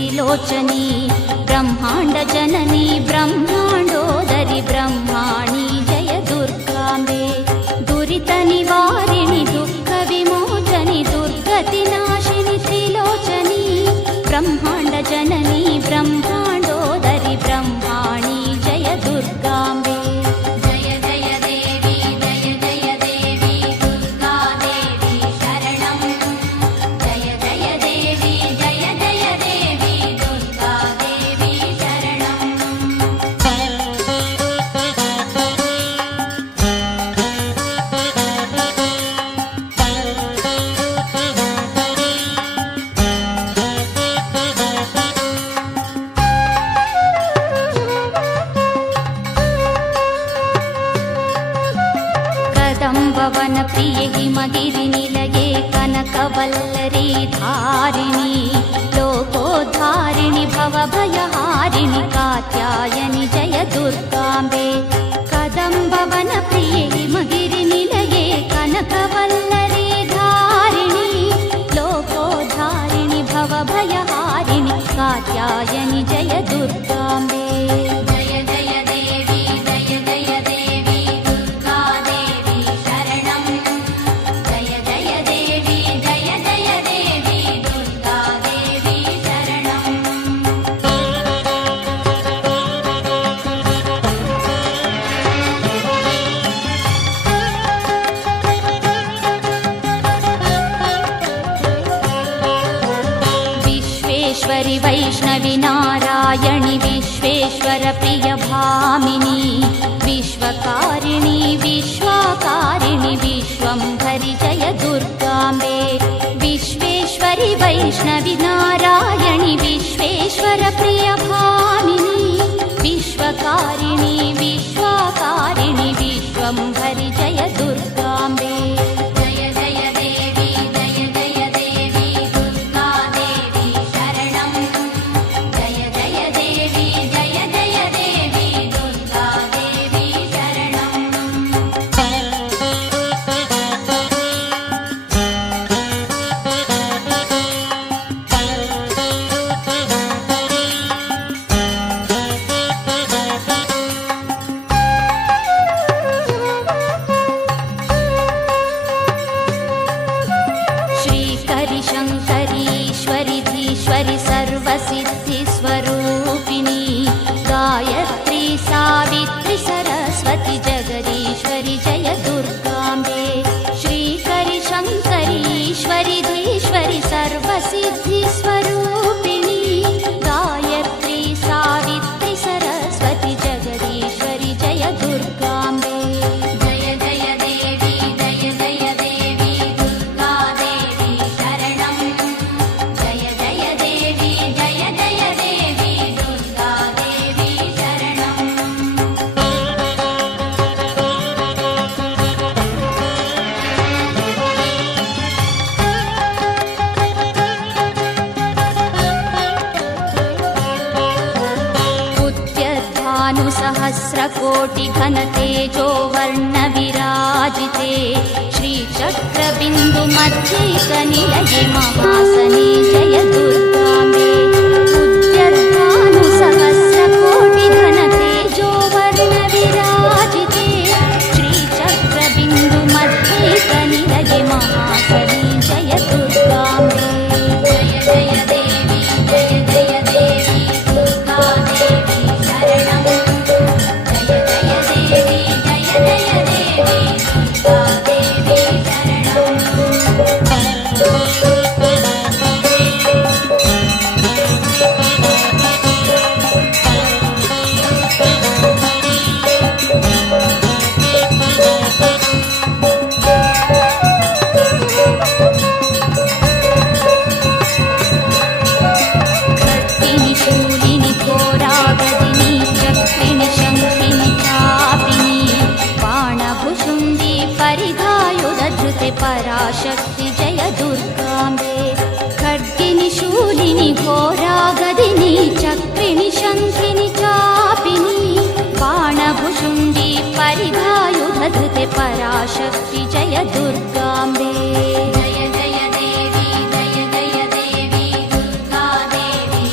त्रिलोचनी ब्रह्माण्ड जननी ब्रह्माण्डोदरि ब्रह्माणी जय दुर्गाम्बे दुरित निवारिणि दुःख विमोचनि दुर्गतिनाशिनि त्रिलोचनी ब्रह्माण्ड जननी ब्रह्माण्डोदरि ब्रह्माणी जय दुर्गाम्बे कदम्बवन प्रिये हिमगिरिनिलये कनकवल्लरी धारिणी लोकोद्धारिणि भवभयहारिणि कात्यायनि जय दुर्गाम्बे कदम्बवन प्रिये हिमगिरिनिलये कनकवल्लरी धारिणी लोकोद्धारिणि भवभयहारिणि कात्यायनि जय दुर्गाम्बे विश्वेश्वरि वैष्णवि नारायणि विश्वेश्वर प्रिय भामिनी विश्वकारिणि विश्वाकारिणि विश्वंभरि जय दुर्गाम्बे विश्वेश्वरि वैष्णवि नारायणि विश्वेश्वर प्रिय भामिनी विश्वकारिणि विश्वाकारिणि विश्वंभरि जय दुर्गाम्बे शङ्करीश्वरि सर्वसिद्धिस्वरूपिणी गायत्री सावित्री सरस्वती जगदीश्वरि जय दुर्गाम्बे श्रीकरि शङ्करीश्वरि धीश्वरि सर्वसिद्धिस्वरूपिणी गायत्री सावित्री सरस्वती जगदीश्वरि जय दुर्गाम्बे सहस्रकोटि घन तेजो वर्ण विराजिते श्रीचक्रबिन्दु मध्यैकनिलये महासने जय दुर्गाम्बे उद्यद्भानु सहस्रकोटि घन तेजो वर्ण विराजिते श्रीचक्रबिन्दु मध्यैकनिलये महासने जय दुर्गाम्बे जय जय देवी जय जय देवी दुर्गा देवी शरणं पराशक्ति जय दुर्गाम्बे खड्गिनि शूलिनि घोरागदिनि चक्रिणि शङ्खिनि चापिनि बाणभुशुण्डी परिधायुधधृते पराशक्ति जय दुर्गाम्बे जय जय देवी दुर्गा देवी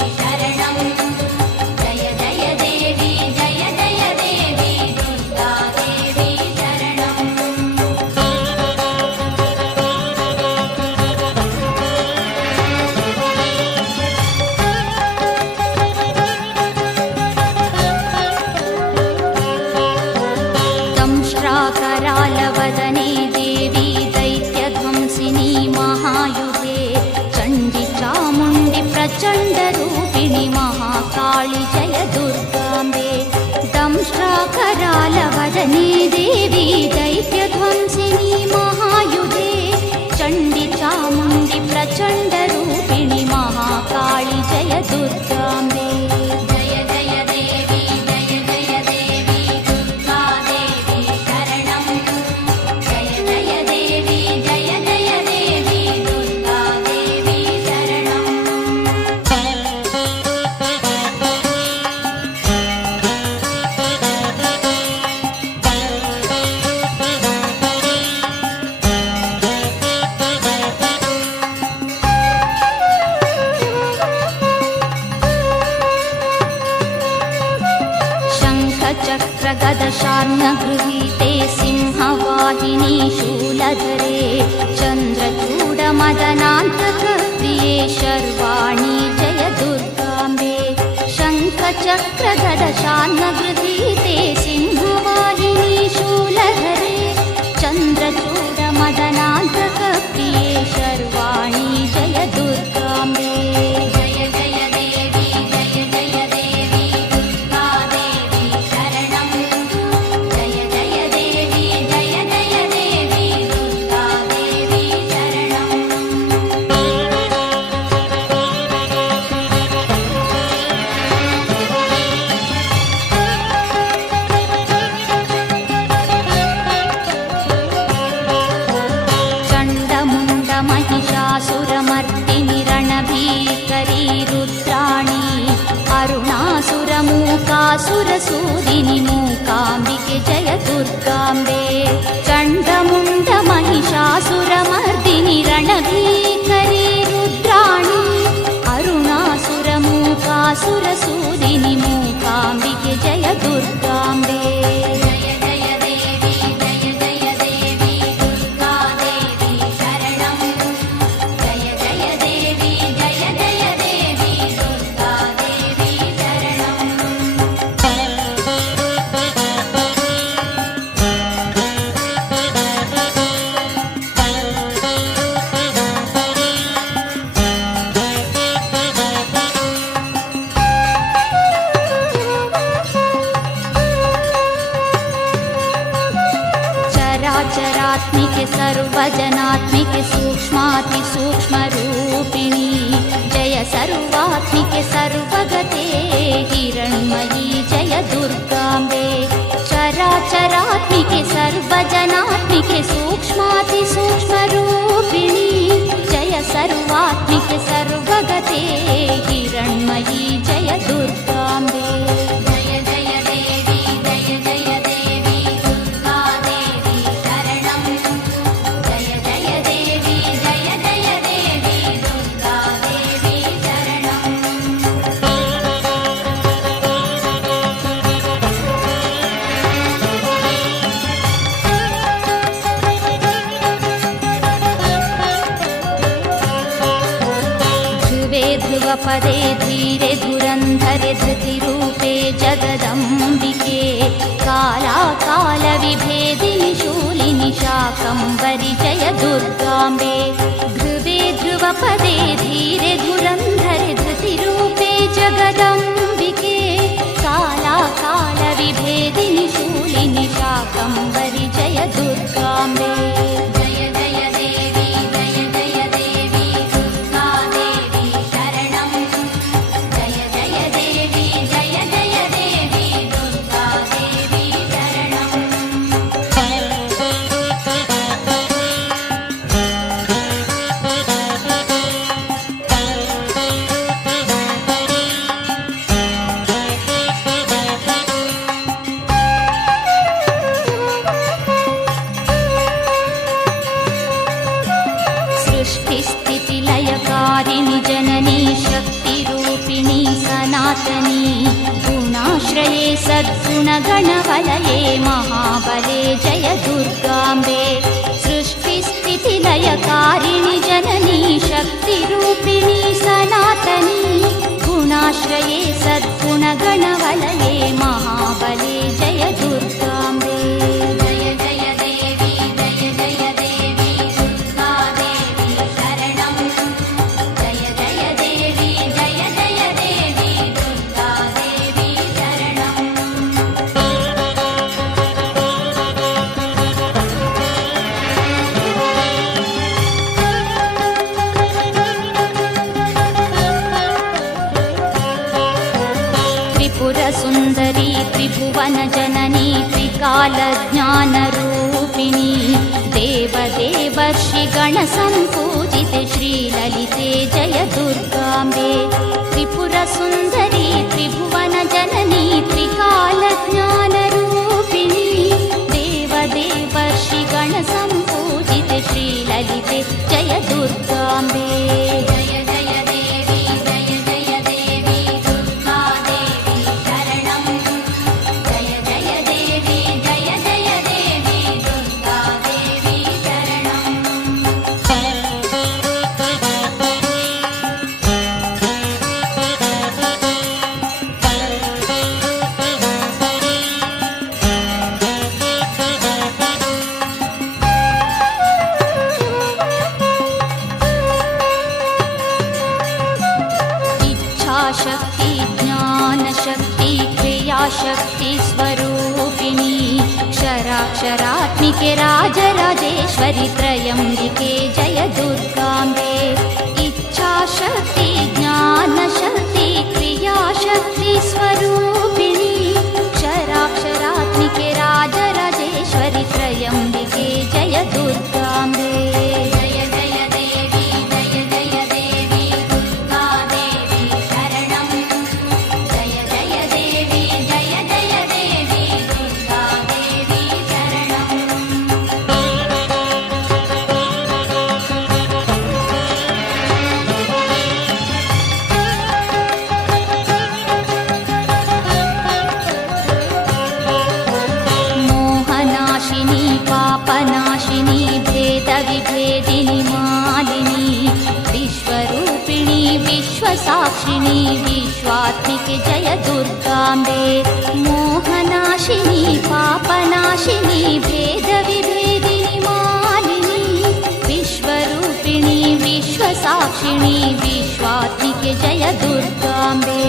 प्रचण्डरूपिणि महाकाळि जय दुर्गाम्बे दंष्ट्राकरालवदने देवी दैत्यध्वंसिनी महायुधे चण्डि चामुण्डि प्रचण्डरूपिणि महाकाळि जय दुर्गाम्बे चक्रगदशार्ङ्गगृहीते सिंहवाहिनी शूलधरे चन्द्रचूडमदनान्तकप्रिये शर्वाणि जय दुर्गाम्बे शङ्खचक्रगदशार्ङ्गगृहीते सिंहवाहिनी शूलधरे चन्द्रचूडमदनान्तकप्रिये शर्वाणि जय दुर्गाम्बे महिषासुरमर्दिनि रणभीकरी रुद्राणि अरुणासुरमूकासुरसूदिनि मूकाम्बिके जय दुर्गाम्बे चण्डमुण्ड महिषासुरमर्दिनि रणभीकरी रुद्राणि अरुणासुरमूकासुरसूदिनि मूकाम्बिके जय दुर्गाम्बे चरात्मिके सर्वजनात्मिके सूक्ष्मातिसूक्ष्मरूपिणी जय सर्वात्मिके सर्वगते हिरण्मयी जय दुर्गाम्बे चराचरात्मिके सर्वजनात्मिके सूक्ष्मातिसूक्ष्मरूपिणी जय सर्वात्मिके सर्वगते हिरण्मयी जय दुर्गाम्बे ध्रुवपदे धीरे धुरन्धरे धृतिरूपे जगदम्बिके कालाकालविभेदिनि शूलिनि शाकम्भरि जय दुर्गाम्बे ध्रुवे ध्रुवपदे धीरे धुरन्धरे धृतिरूपे जगदम्बिके कालाकालविभेदिनि शूलिनि शाकम्भरि जय दुर्गाम्बे सृष्टिस्थितिलयकारिणि जननी शक्तिरूपिणी सनातनी गुणाश्रये सद्गुणगणवलये महाबले जय दुर्गाम्बे सृष्टिस्थितिलयकारिणि जननी शक्तिरूपिणी सनातनी गुणाश्रये सद्गुणगणवलये महाबले जय दुर्गाम्बे जय त्रिभुवन जननी त्रिकालज्ञानरूपिणी देवदेवर्षि गणसम्पूजिते श्रीललिते जय दुर्गाम्बे त्रिपुरसुन्दरी त्रिभुवन जननी त्रिकालज्ञानरूपिणी देवदेवर्षि गणसम्पूजिते श्रीललिते जय दुर्गाम्बे शक्ति ज्ञानशक्ति क्रियाशक्ति स्वरूपिणी क्षराक्षरात्मिके राजराजेश्वरि त्रयम्बिके जय दुर्गाम्बे इच्छाशक्ति ज्ञानशक्ति क्रियाशक्ति स्वरूपिणी क्षराक्षरात्मिके राजराजेश्वरि त्रयम्बिके जय दुर्गाम्बे पापनाशिनी भेदविभेदिनि मालिनी विश्वरूपिणी विश्वसाक्षिणी विश्वात्मिके जय दुर्गाम्बे मोहनाशिनी पापनाशिनी भेदविभेदिनि मालिनी विश्वरूपिणी विश्वसाक्षिणी विश्वात्मिके जय दुर्गाम्बे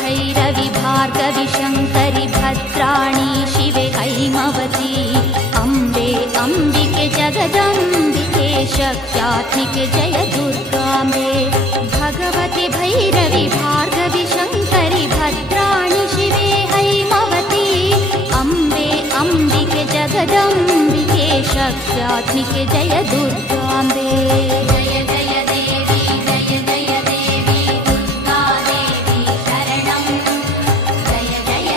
भैरवि भार्गवि शङ्करि भद्राणि शिवे हैमवती अम्बे अम्बिके जगदम्बिके शक्त्यात्मिके जय दुर्गाम्बे भगवति भैरवि भार्गवि शङ्करि भद्राणि शिवे हैमवती अम्बे अम्बिके जगदम्बिके शक्त्यात्मिके जय दुर्गाम्बे जय जय देवी जय जय देवी दुर्गा देवी शरणं जय जय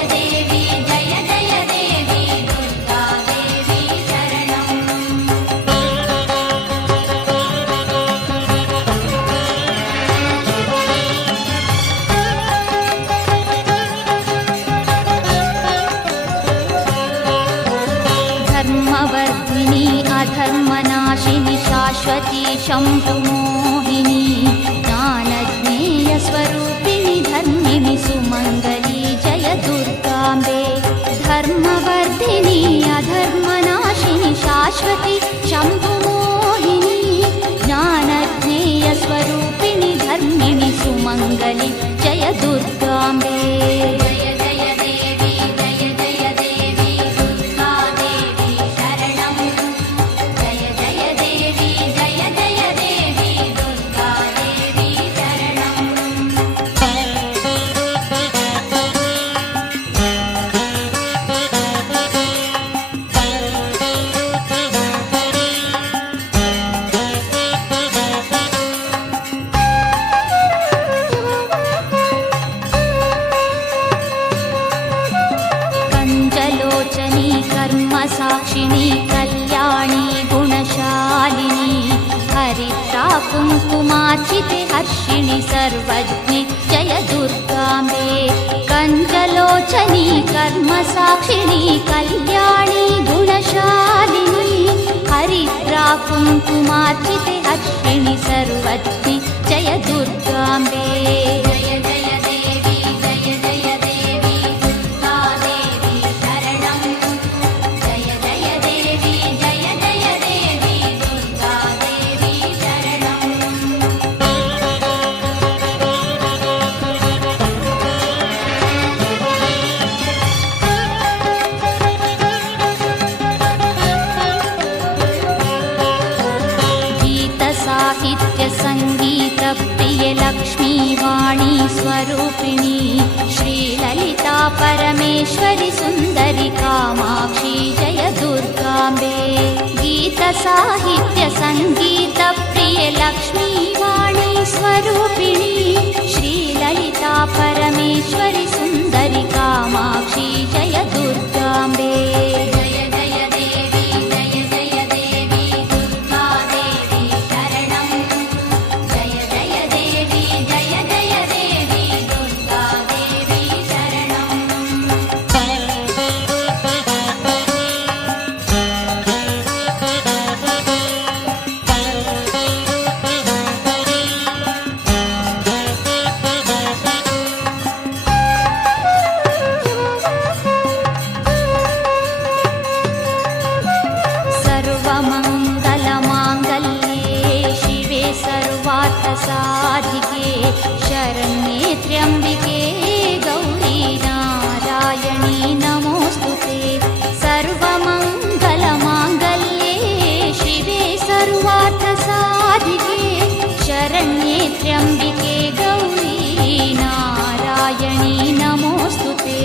देवी दुर्गा देवी शरणं धर्मवर्धिनी अधर्मनाशिनी शाश्वती शम्भुमोहिनी ज्ञानज्ञेयस्वरूपिणि धर्मिणि सुमङ्गली जय दुर्गाम्बे धर्मवर्धिनी अधर्मनाशिनी शाश्वती शम्भुमोहिनी ज्ञानज्ञेयस्वरूपिणि धर्मिणि सुमङ्गली जय दुर्गाम्बे जय जय देवी दुर्गा देवी शरणं जय जय देवी दुर्गा देवी शरणं कञ्जलोचनी कर्मसाक्षिणी कल्याणी गुणशालिनी हरिद्रा कुङ्कुमार्चिते हर्षिणि सर्वज्ञे जय दुर्गाम्बे कञ्जलोचनी कर्मसाक्षिणी कल्याणी गुणशालिनी हरिद्रा कुङ्कुमार्चिते हर्षिणि सर्वज्ञे जय दुर्गाम्बे जय जय देवी स्वरूपिणी श्रीललिता परमेश्वरि सुन्दरि कामाक्षी जय दुर्गाम्बे गीतसाहित्य सङ्गीतप्रिय लक्ष्मी वाणी स्वरूपिणी श्रीललिता परमेश्वरि सुन्दरि कामाक्षी जय दुर्गाम्बे साधिके शरण्ये त्र्यम्बिके गौरी नारायणी नमोऽस्तुते सर्वमङ्गलमाङ्गल्ये शिवे सर्वार्थसाधिके शरण्ये त्र्यम्बिके गौरी नारायणी नमोऽस्तुते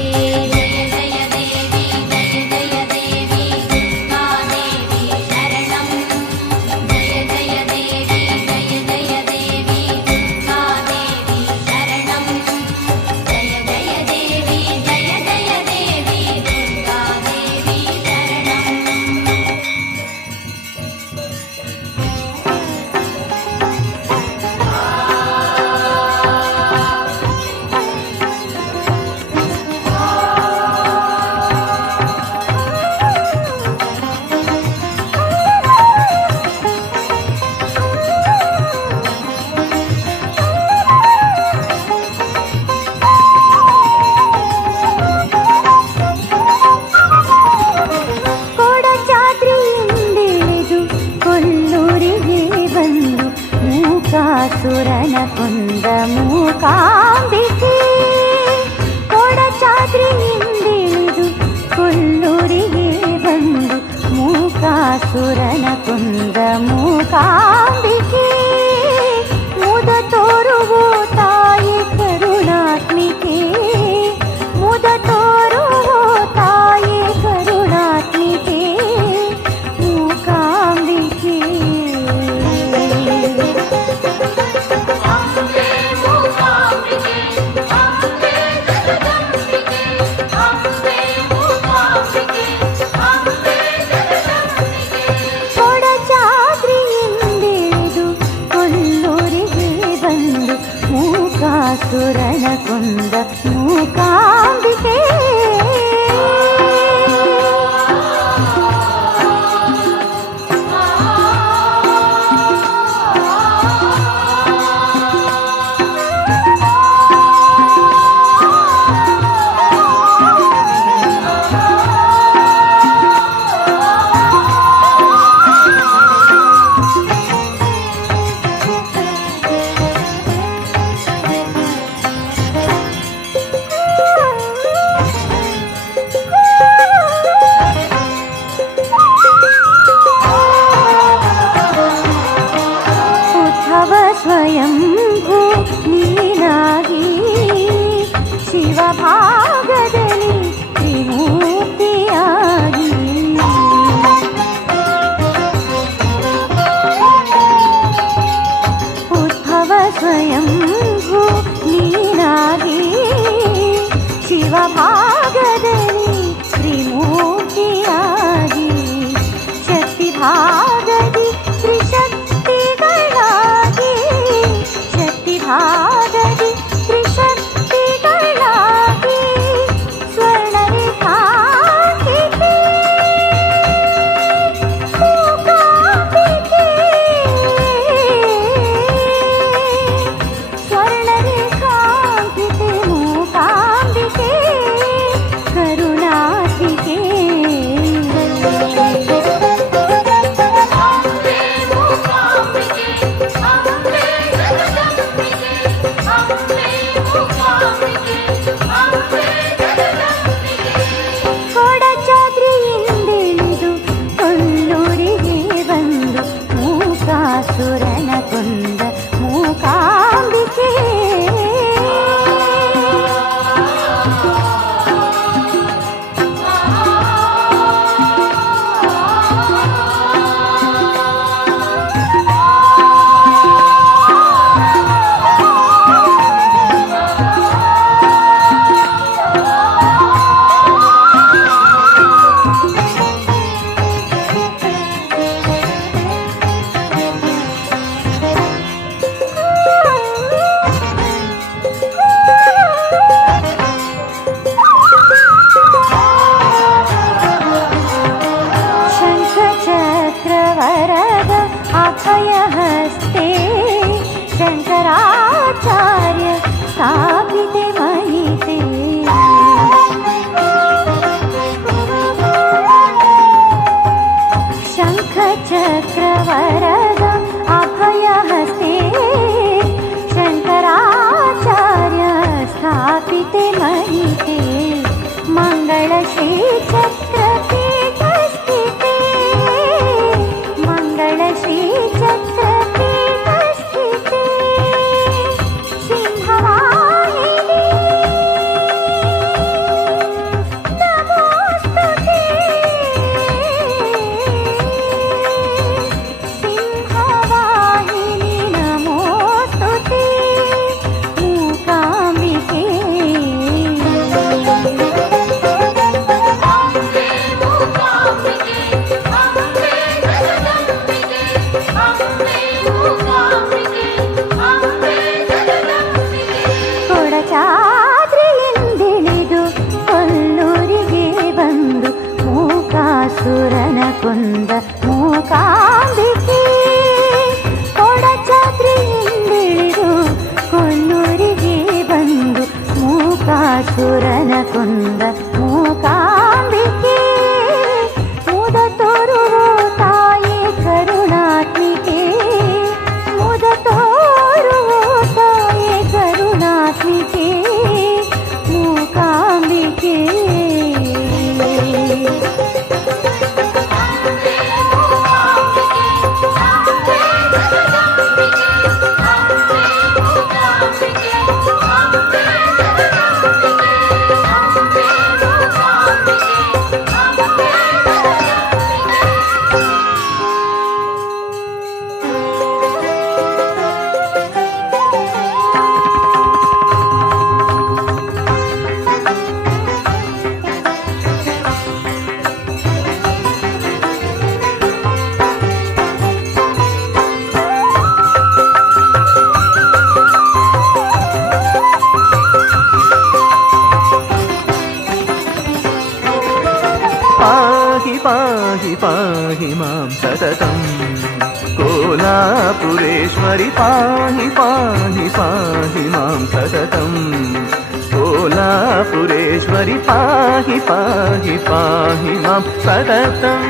ಸುರನ ಕೊಂದ ಮೂಕಾಂಬಿಕೆ ಕೊಡಚಾದ್ರಿಯಿಂದಿಳಿದು ಕೊಲ್ಲೂರಿಗೆ ಬಂದು ಮೂಕಾಸುರನ ಕೊಂದ ಮೂಕಾಂಬಿಕೆ ಮುದ ತೋರುವ ತಾಯಿ ಕರುಣಾತ್ಮಿಕೆ ಮುದ ತೋರುವ ತಾಯಿ ಕರುಣಾತ್ಮಿಕೆ ಮೂಕಾಂಬಿಕೆ अभयहस्ते शङ्कराचार्य स्थापिते महिते शङ्खचक्रवरद अभयहस्ते शङ्कराचार्य स्थापिते महिते मङ्गलश्रीचक्रपीठस्थिते मङ्गलश्रीचक्रपीठस्थिते सिंहवाहिनी नमोस्तुते सिंहवाहिनी नमोस्तुते मूकाम्बिके ಕೊಡಚಾದ್ರಿಯಿಂದಿಳಿದು ಕೊಲ್ಲೂರಿಗೆ ಬಂದು ಮೂಕಾಸುರನ ಕೊಂದ ಮೂಕಾಂಬಿಕೆ ಕೊಡಚಾದ್ರಿಯಿಂದಿಳಿದು ಕೊಲ್ಲೂರಿಗೆ ಬಂದು ಮೂಕಾಸುರನ ಕೊಂದ ಮೂಕಾಂಬಿಕೆ ಮುದ ತೋರುವ ತಾಯಿ ಕರುಣಾತ್ಮಿಕೆ ಮುದ ತೋರುವ ತಾಯಿ ಕರುಣಾತ್ಮಿಕೆ ಮೂಕಾಂಬಿಕೆ पाहि पाहि पाहि मां सततं कोलापुरेश्वरि पाहि पाहि पाहि मां सततं कोलापुरेश्वरि पाहि पाहि पाहि मां सततम्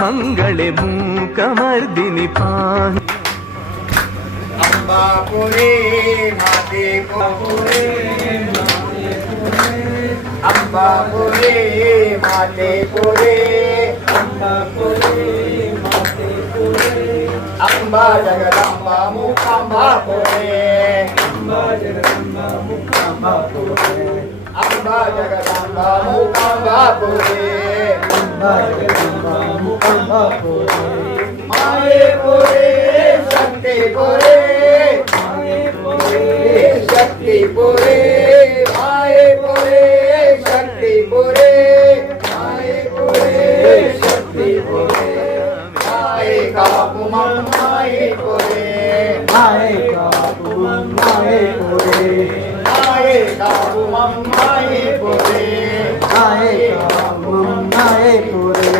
मंगले मूकमर्दिनि पाहि अम्बापुरे माते पुरे अम्बापुरे माते पुरे अम्बा जगदम्बा मूकाम्बापुरे अम्बा जगदम्बा मूकाम्बापुरे माये पुरे शक्ति पुरे शक्ति पुरे माये पुरे शक्ति पुरे माये पुरे शक्ति पुरे माये कापुमं माये पुरे माये कापुमं माये पुरे माये कापुमं माये पुरे माये कापुमं माये पुरे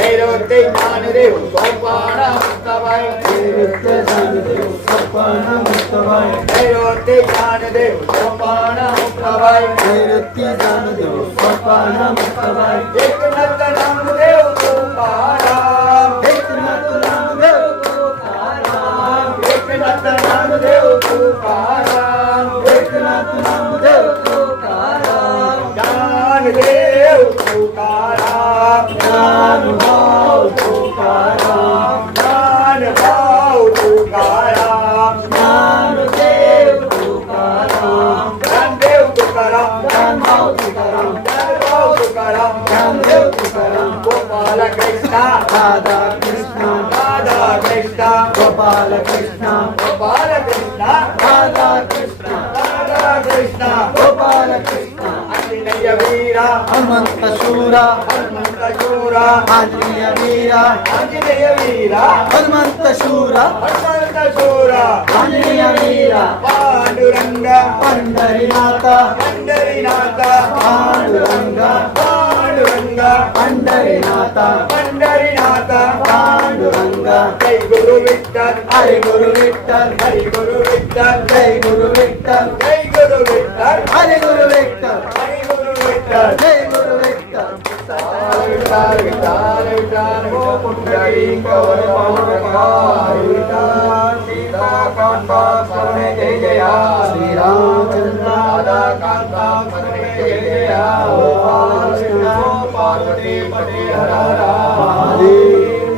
नैरोत्य ज्ञानदेव सोपान मुक्तवाय नैरोत्य ज्ञानदेव सोपान मुक्तवाय नैरोत्य ज्ञानदेव सोपान मुक्तवाय नैरोत्य ज्ञानदेव सोपान मुक्तवाय एकनाथ नामदेव तुकाराम एकनाथ नामदेव तुकाराम एकनाथ नामदेव तुकाराम एकनाथ नामदेव तुकाराम ज्ञानदेव तुकाराम ज्ञान भाव तुकाराम ज्ञान भाव तुकाराम ज्ञानदेव तुकाराम ज्ञानदेव तुकाराम ज्ञान भाव तुकाराम ज्ञान भाव तुकाराम ज्ञानदेव तुकाराम ಗೋಪಾಲ ಕೃಷ್ಣ ರಾಧಾ ಕೃಷ್ಣ ರಾಧಾ ಕೃಷ್ಣ ಗೋಪಾಲ ಕೃಷ್ಣ ಗೋಪಾಲ ಕೃಷ್ಣ ರಾಧಾ ಕೃಷ್ಣ ರಾಧಾ ಕೃಷ್ಣ ಗೋಪಾಲ ಕೃಷ್ಣ ಆಂಜನೇಯ ವೀರ ಹನುಮಂತ ಶೂರ ಹನುಮಂತ ಶೂರ ಆಂಜನೇಯ ವೀರ ಆಂಜನೇಯ ವೀರ ಹನುಮಂತ ಶೂರ ಹನುಮಂತ ಶೂರ ಆಂಜನೇಯ ವೀರ ಪಾಂಡುರಂಗ ಪಂಡರಿನಾಥ ಪಂಡರಿನಾಥ ಪಾಂಡುರಂಗ ಪಾಂಡುರಂಗ ಪಂಡರಿನಾಥ ಪಂಡರಿನಾಥ ಪಾಂಡುರಂಗ ಜೈ ಗುರು ವಿಠಲ್ ಹರಿ ಗುರು ವಿಠಲ್ ಹರಿ ಗುರು ವಿಠಲ್ ಜೈ ಗುರು ವಿಠಲ್ ಜೈ ಗುರು ವಿಠಲ್ ಹರಿ ಗುರು ವಿಠಲ್ ಹರಿ ಗುರು ವಿಠಲ್ ಜೈ ಗುರು ವಿಠಲ್ ವಿಠಲ್ ವಿಠಲ್ ವಿಠಲ್ ಗೋ ಪುಂಡರೀಕ ವರಪಾಲಕಾಯ ವಿಠಲ್ ಸೀತಾಕಾಂತ ಸ್ಮರಣೆ ಜಯ ಜಯ ಶ್ರೀರಾಮಚಂದ್ರ ರಾಧಾಕಾಂತ ಸ್ಮರಣೆ ಜಯ ಜಯ ಪಾರ್ವತಿ ಪತಿ ಹರ ಹರ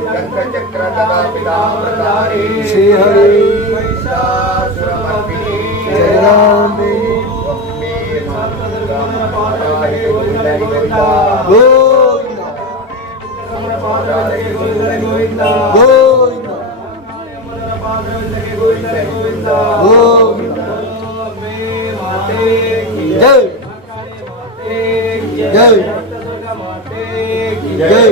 ಶಂಖಚಕ್ರ ಗದಾ ಪಿತಾಂಬರಧಾರಿ ಶ್ರೀಹರಿ ಮಹಿಷಾಸುರಮರ್ದಿನಿ ಜಯ ರಾಮೇ ಒಮ್ಮೆ ಮಾತೃಗಮನಪಾದಾಯ ಗೋವಿಂದ ಗೋವಿಂದ ಪಾದಾಯ ಗೋವಿಂದ ಗೋವಿಂದ ಗೋವಿಂದ ಗೋವಿಂದ ಗೋವಿಂದ ಒಮ್ಮೆ ಮಾತೆ ಕಿ ಜೈ ಮಾತೆ ಕಿ ಜೈ ಮಾತೆ ಕಿ ಜೈ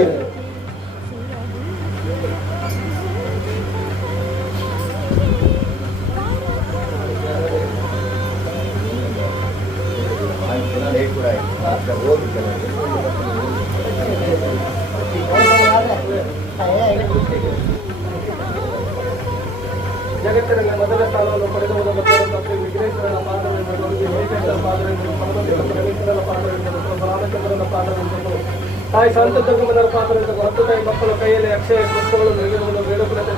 ಜಗತ್ತಿನಲ್ಲಿ ಮೊದಲ ಸ್ಥಾನವನ್ನು ಪಡೆದುಕೊಂಡ ಮತ್ತು ವಿಘ್ನೇಶ್ವರನ ಪಾದವೆಂದು ಹೇಗೇಶ್ವರ ಪಾದವೆಂದು ಪರಮದೇವ ಪರಮೇಶ್ವರನ ಪಾದವೆಂದು ರಾಮಚಂದ್ರನ ಪಾದವೆಂದು ತಾಯಿ ಶಾಂತದುರ್ಗಮನರ ಪಾದವೆಂದು ಹತ್ತು ತಾಯಿ ಮಕ್ಕಳ ಕೈಯಲ್ಲಿ ಅಕ್ಷಯ ಪುಷ್ಪಗಳು ನೀಡುವುದು ಬೇಡುಕುಲದ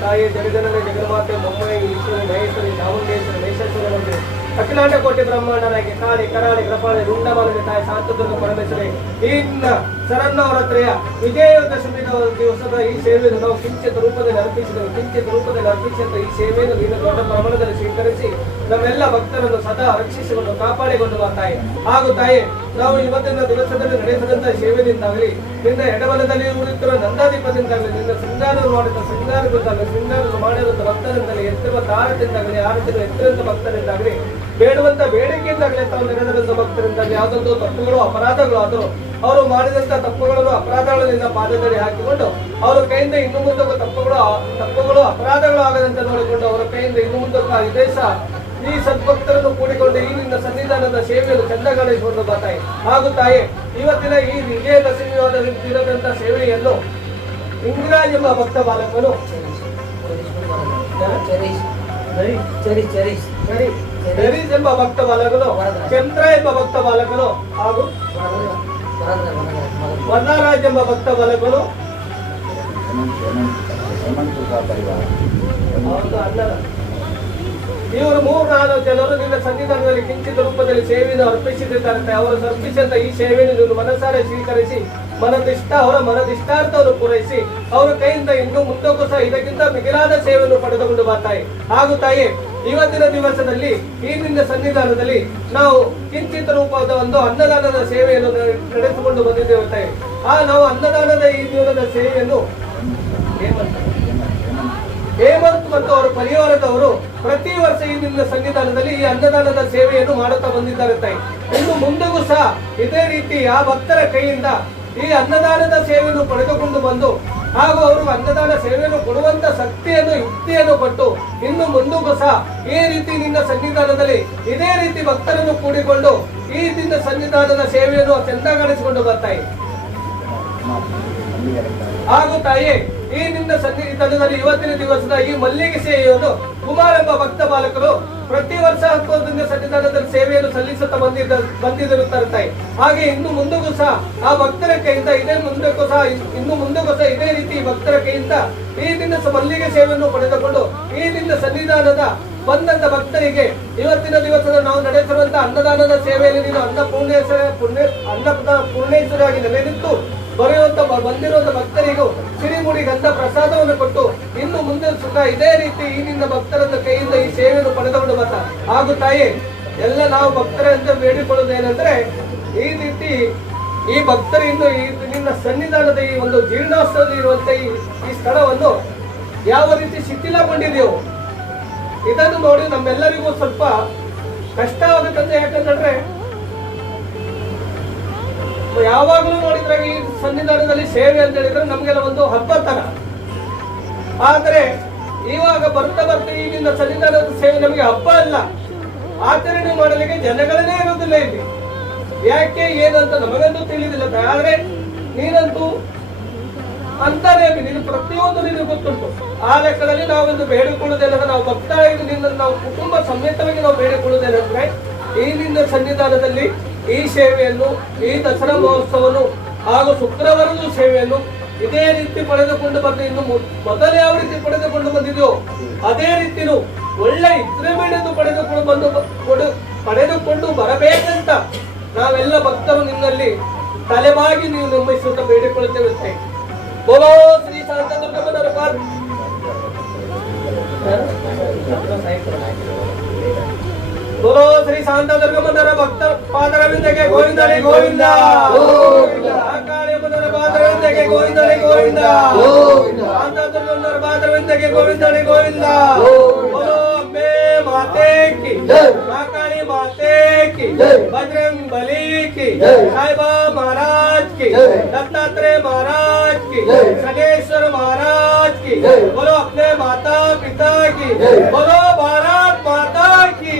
ತಾಯಿ ಜಗಜನನಿ ಜಗನ್ಮಾತೆ ಮೊಮ್ಮಯಿ ಈಶ್ವರಿ ಮಹೇಶ್ವರಿ ಚಾಮುಂಡೇಶ್ವರಿ ಮಹೇಶ್ವರನಂತೆ ಅಖಿಲಾಂಡ ಕೋಟಿ ಬ್ರಹ್ಮಾಂಡನಾಗಿ ಕಾಳಿ ಕರಾಳಿ ಕೃಪಾಳಿ ರುಂಡಮಾನದ ತಾಯಿ ಶಾಂತದುರ್ಗ ಪರಮೇಶ್ವರಿ ಇನ್ನ ಶರನ್ನವರಾತ್ರಿಯ ವಿಜಯದಶಮಿ ದಿವಸದ ಈ ಸೇವೆಯನ್ನು ನಾವು ಕಿಂಚಿತ್ ರೂಪದಲ್ಲಿ ಅರ್ಪಿಸಿದೆವು. ಕಿಂಚಿತ್ ರೂಪದಲ್ಲಿ ಅರ್ಪಿಸಿದ ಈ ಸೇವೆಯನ್ನು ನೀನು ದೊಡ್ಡ ಪ್ರಮಾಣದಲ್ಲಿ ಸ್ವೀಕರಿಸಿ ನಮ್ಮೆಲ್ಲ ಭಕ್ತರನ್ನು ಸದಾ ರಕ್ಷಿಸಿಕೊಂಡು ಕಾಪಾಡಿಕೊಂಡು ಬಾ ತಾಯಿ. ಹಾಗೂ ತಾಯಿ, ನಾವು ಇವತ್ತಿನ ದಿವಸದಲ್ಲಿ ನಡೆಸಿದಂತಹ ಸೇವೆಯಿಂದಾಗಲಿ ನಿನ್ನ ಎಡಬಲದಲ್ಲಿ ಉಳಿತಿರುವ ನಂದಾಧಿಪದಿಂದಾಗಲಿ ನಿನ್ನ ಶೃಂಗಾರ ಮಾಡಿದ ಶೃಂಗಾರದಿಂದಾಗಲಿ ಶೃಂಗಾರ ಮಾಡಿದಂಥ ಭಕ್ತರಿಂದಲೇ ಎತ್ತಿರುವ ದಾರದಿಂದಾಗಲಿ ಆರತಿರುವ ಎತ್ತಿರಂತ ಭಕ್ತರಿಂದಾಗಲಿ ಬೇಡುವಂತ ಬೇಡಿಕೆಯಿಂದಾಗಲಿ ತಾವು ನೆರೆದಂತ ಭಕ್ತರಿಂದಾಗಲಿ ಯಾವುದೊಂದು ತಪ್ಪುಗಳು ಅಪರಾಧಗಳು ಆದರೂ ಅವರು ಮಾಡಿದಂತ ತಪ್ಪುಗಳನ್ನು ಅಪರಾಧಗಳನ್ನು ನಿನ್ನ ಪಾದದಲ್ಲಿ ಹಾಕಿಕೊಂಡು ಅವರ ಕೈಯಿಂದ ಇನ್ನು ಮುಂದಕ್ಕೂ ತಪ್ಪುಗಳು ಅಪರಾಧಗಳು ಆಗದಂತೆ ನೋಡಿಕೊಂಡು ಅವರ ಕೈಯಿಂದ ಇನ್ನು ಮುಂದಕ್ಕೂ ಈ ದೇಶ ಈ ಸದ್ಭಕ್ತರನ್ನು ಕೂಡಿಕೊಂಡು ಈ ನಿನ್ನ ಸನ್ನಿಧಾನದ ಸೇವೆಯನ್ನು ಚಂದಗಾಣಿಸಿಕೊಂಡು ಬಾ ತಾಯಿ. ಹಾಗೂ ತಾಯಿ, ಇವತ್ತಿನ ಈ ವಿಜಯದಶಮಿಯಾದಂತ ಸೇವೆಯನ್ನು ಇಂದಿರಾಜ್ ಎಂಬ ಭಕ್ತ ಬಾಲಕನು ಚರೀಶ್ ಎಂಬ ಭಕ್ತ ಬಾಲಕನು, ಚಂದ್ರ ಎಂಬ ಭಕ್ತ ಬಾಲಕನು ಹಾಗೂ ವರದರಾಜ್ ಎಂಬ ಭಕ್ತ ಬಾಲಕನು ಇವರು 3-4 ಜನರು ನಿನ್ನ ಸನ್ನಿಧಾನದಲ್ಲಿ ಕಿಂಚಿತ ರೂಪದಲ್ಲಿ ಸೇವೆಯನ್ನು ಅರ್ಪಿಸಿದ್ದಾರೆ. ಅವರು ಅರ್ಪಿಸಿದಂತ ಈ ಸೇವೆಯನ್ನು ನೀನು ಮನಸಾರೆ ಸ್ವೀಕರಿಸಿ ಅವರ ಮನದಿಷ್ಟಾರ್ಥವನ್ನು ಪೂರೈಸಿ ಅವರ ಕೈಯಿಂದ ಇನ್ನು ಮುಂದಕ್ಕೂ ಸಹ ಇದಕ್ಕಿಂತ ಮಿಗಿಲಾದ ಸೇವೆಯನ್ನು ಪಡೆದುಕೊಂಡು ಬಾ ತಾಯಿ. ಹಾಗೂ ತಾಯಿ, ಇವತ್ತಿನ ದಿವಸದಲ್ಲಿ ಈ ನಿನ್ನ ಸನ್ನಿಧಾನದಲ್ಲಿ ನಾವು ಕಿಂಚಿತ ರೂಪದ ಒಂದು ಅನ್ನದಾನದ ಸೇವೆಯನ್ನು ನಡೆಸಿಕೊಂಡು ಬಂದಿದ್ದೇವೆ ತಾಯಿ. ನಾವು ಅನ್ನದಾನದ ಈ ದಿನದ ಸೇವೆಯನ್ನು ಹೇಮಂತ್ ಮತ್ತು ಅವರ ಪರಿವಾರದವರು ಪ್ರತಿ ವರ್ಷ ಈ ನಿನ್ನ ಸನ್ನಿಧಾನದಲ್ಲಿ ಈ ಅನ್ನದಾನದ ಸೇವೆಯನ್ನು ಮಾಡುತ್ತಾ ಬಂದಿದ್ದಾರೆ ತಾಯಿ. ಇನ್ನು ಮುಂದೆಗೂ ಸಹ ಇದೇ ರೀತಿ ಆ ಭಕ್ತರ ಕೈಯಿಂದ ಈ ಅನ್ನದಾನದ ಸೇವೆಯನ್ನು ಪಡೆದುಕೊಂಡು ಬಂದು ಹಾಗೂ ಅವರು ಅನ್ನದಾನ ಸೇವೆಯನ್ನು ಕೊಡುವಂತ ಶಕ್ತಿಯನ್ನು ಯುಕ್ತಿಯನ್ನು ಕೊಟ್ಟು ಇನ್ನು ಮುಂದಕ್ಕೂ ಸಹ ಈ ರೀತಿ ನಿನ್ನ ಸನ್ನಿಧಾನದಲ್ಲಿ ಇದೇ ರೀತಿ ಭಕ್ತರನ್ನು ಕೂಡಿಕೊಂಡು ಈ ನಿನ್ನ ಸನ್ನಿಧಾನದ ಸೇವೆಯನ್ನು ಚಂದಗಾಣಿಸಿಕೊಂಡು ಬರ್ತಾಯಿ. ಹಾಗೂ ತಾಯಿ, ಈ ನಿನ್ನ ಸನ್ನಿಧಾನದಲ್ಲಿ ಇವತ್ತಿನ ದಿವಸದ ಈ ಮಲ್ಲಿಗೆ ಸೇವೆಯನ್ನು ಕುಮಾರ್ ಎಂಬ ಭಕ್ತ ಬಾಲಕರು ಪ್ರತಿ ವರ್ಷ ನಿನ್ನ ಸನ್ನಿಧಾನದಲ್ಲಿ ಸೇವೆಯನ್ನು ಸಲ್ಲಿಸುತ್ತಾ ಬಂದಿರುತ್ತಾರೆ ತಾಯಿ. ಹಾಗೆ ಇನ್ನು ಮುಂದಕ್ಕೂ ಸಹ ಆ ಭಕ್ತರ ಕೈಯಿಂದ ಇನ್ನು ಮುಂದಕ್ಕೂ ಸಹ ಇದೇ ರೀತಿ ಭಕ್ತರ ಕೈಯಿಂದ ಈ ನಿನ್ನ ಮಲ್ಲಿಗೆ ಸೇವೆಯನ್ನು ಪಡೆದುಕೊಂಡು ಈ ನಿನ್ನ ಸನ್ನಿಧಾನದ ಬಂದಂತ ಭಕ್ತರಿಗೆ ಇವತ್ತಿನ ದಿವಸದ ನಾವು ನಡೆಸಿರುವಂತಹ ಅನ್ನದಾನದ ಸೇವೆಯಲ್ಲಿ ನೀನು ಪೂರ್ಣೇಶ್ವರಾಗಿ ನೆಲೆನಿಂತು ಬಂದಿರುವಂತ ಭಕ್ತರಿಗೂ ಸಿರಿಮುಡಿ ಗಂಧ ಪ್ರಸಾದವನ್ನು ಕೊಟ್ಟು ಇನ್ನು ಮುಂದೆ ಸುಖ ಇದೇ ರೀತಿ ಈ ನಿನ್ನ ಭಕ್ತರನ್ನ ಕೈಯಿಂದ ಈ ಸೇವೆಯನ್ನು ಪಡೆದುಕೊಂಡು ಬರ್ತಾ. ಹಾಗೂ ತಾಯಿ, ಎಲ್ಲ ನಾವು ಭಕ್ತರಂತ ಬೇಡಿಕೊಳ್ಳುವುದೇನೆಂದ್ರೆ ಈ ರೀತಿ ಈ ಭಕ್ತರಿಂದ ನಿನ್ನ ಸನ್ನಿಧಾನದ ಈ ಒಂದು ಜೀರ್ಣೋತ್ಸವದಲ್ಲಿ ಇರುವಂತ ಈ ಸ್ಥಳವನ್ನು ಯಾವ ರೀತಿ ಶಿಥಿಲಗೊಂಡಿದೆಯೋ ಇದನ್ನು ನೋಡಿ ನಮ್ಮೆಲ್ಲರಿಗೂ ಸ್ವಲ್ಪ ಕಷ್ಟ ಆಗುತ್ತಂತೆ. ಯಾಕಂದ್ರೆ ಯಾವಾಗಲೂ ನೋಡಿದ್ರೆ ಈ ಸನ್ನಿಧಾನದಲ್ಲಿ ಸೇವೆ ಅಂತ ಹೇಳಿದ್ರೆ ನಮ್ಗೆಲ್ಲ ಒಂದು ಹಬ್ಬ ತರ. ಆದ್ರೆ ಇವಾಗ ಬರ್ತಾ ಈಗಿನ ಸನ್ನಿಧಾನದ ಸೇವೆ ನಮಗೆ ಹಬ್ಬ ಅಲ್ಲ, ಆಚರಣೆ ಮಾಡಲಿಕ್ಕೆ ಜನಗಳನ್ನೇ ಇರುವುದಿಲ್ಲ ಇಲ್ಲಿ. ಯಾಕೆ ಏನು ಅಂತ ನಮಗಂತೂ ತಿಳಿದಿಲ್ಲ. ಆದ್ರೆ ನೀನಂತೂ ಅಂತಾನೆ ನೀನು ಪ್ರತಿಯೊಂದು ನಿನಗೆ ಗೊತ್ತುಂಟು. ಆ ಲೆಕ್ಕದಲ್ಲಿ ನಾವೊಂದು ಬೇಡಿಕೊಳ್ಳುವುದೇನಂದ್ರೆ ನಾವು ಭಕ್ತಾಗಿ ನಿನ್ನ ನಾವು ಕುಟುಂಬ ಸಮೇತವಾಗಿ ನಾವು ಬೇಡಿಕೊಳ್ಳುವುದೇನಂದ್ರೆ ಈ ನಿನ್ನ ಸನ್ನಿಧಾನದಲ್ಲಿ ಈ ಸೇವೆಯನ್ನು, ಈ ದಸರಾ ಮಹೋತ್ಸವವನ್ನು ಹಾಗೂ ಶುಕ್ರವಾರದ ಸೇವೆಯನ್ನು ಇದೇ ರೀತಿ ಪಡೆದುಕೊಂಡು ಬಂದು ಇನ್ನು ಮೊದಲು ಯಾವ ರೀತಿ ಪಡೆದುಕೊಂಡು ಬಂದಿದೆಯೋ ಅದೇ ರೀತಿನೂ ಒಳ್ಳೆ ಇಂಪ್ರೂವ್ಮೆಂಟ್ ಪಡೆದುಕೊಂಡು ಬರಬೇಕಂತ ನಾವೆಲ್ಲ ಭಕ್ತರು ನಿನ್ನಲ್ಲಿ ತಲೆಬಾಗಿ ನೀವು ನಂಬಿಸುತ್ತಾ ಬೇಡಿಕೊಳ್ಳುತ್ತೇವೆ. ಬೋಲೋ ಶ್ರೀ ಶಾಂತ ದುರ್ಗಮ್ಮನವರ ಬೋಲೋ ಶ್ರೀ ಶಾಂತ ದುರ್ಗಮ್ಮನವರ ಭಕ್ತ ಪಾದರವಿಂದಕ್ಕೆ ಗೋವಿಂದನೇ ಗೋವಿಂದ, ಕಾಳಿಯಮ್ಮನವರ ಪಾದರವಿಂದಕ್ಕೆ ಗೋವಿಂದನೇ ಗೋವಿಂದ, ಶಾಂತ ದುರ್ಗಮ್ಮನವರ ಪಾದರವಿಂದಕ್ಕೆ ಗೋವಿಂದನೇ ಗೋವಿಂದ. ಬೋಲೋ ಅಂಬೆ ಮಾತೆ ಕಿ, ಕಾಳಿ ಮಾತೆ की, बजरंग बली की, साईबा महाराज की, दत्तात्रेय महाराज की, शनेश्वर महाराज की, बोलो अपने माता पिता की, बोलो भारत माता की.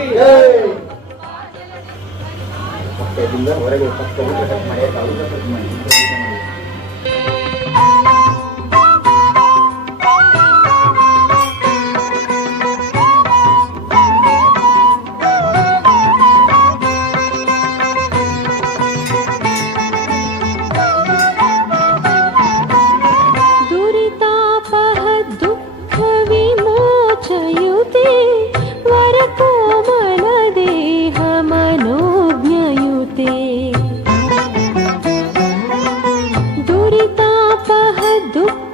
दुरितापह दुःख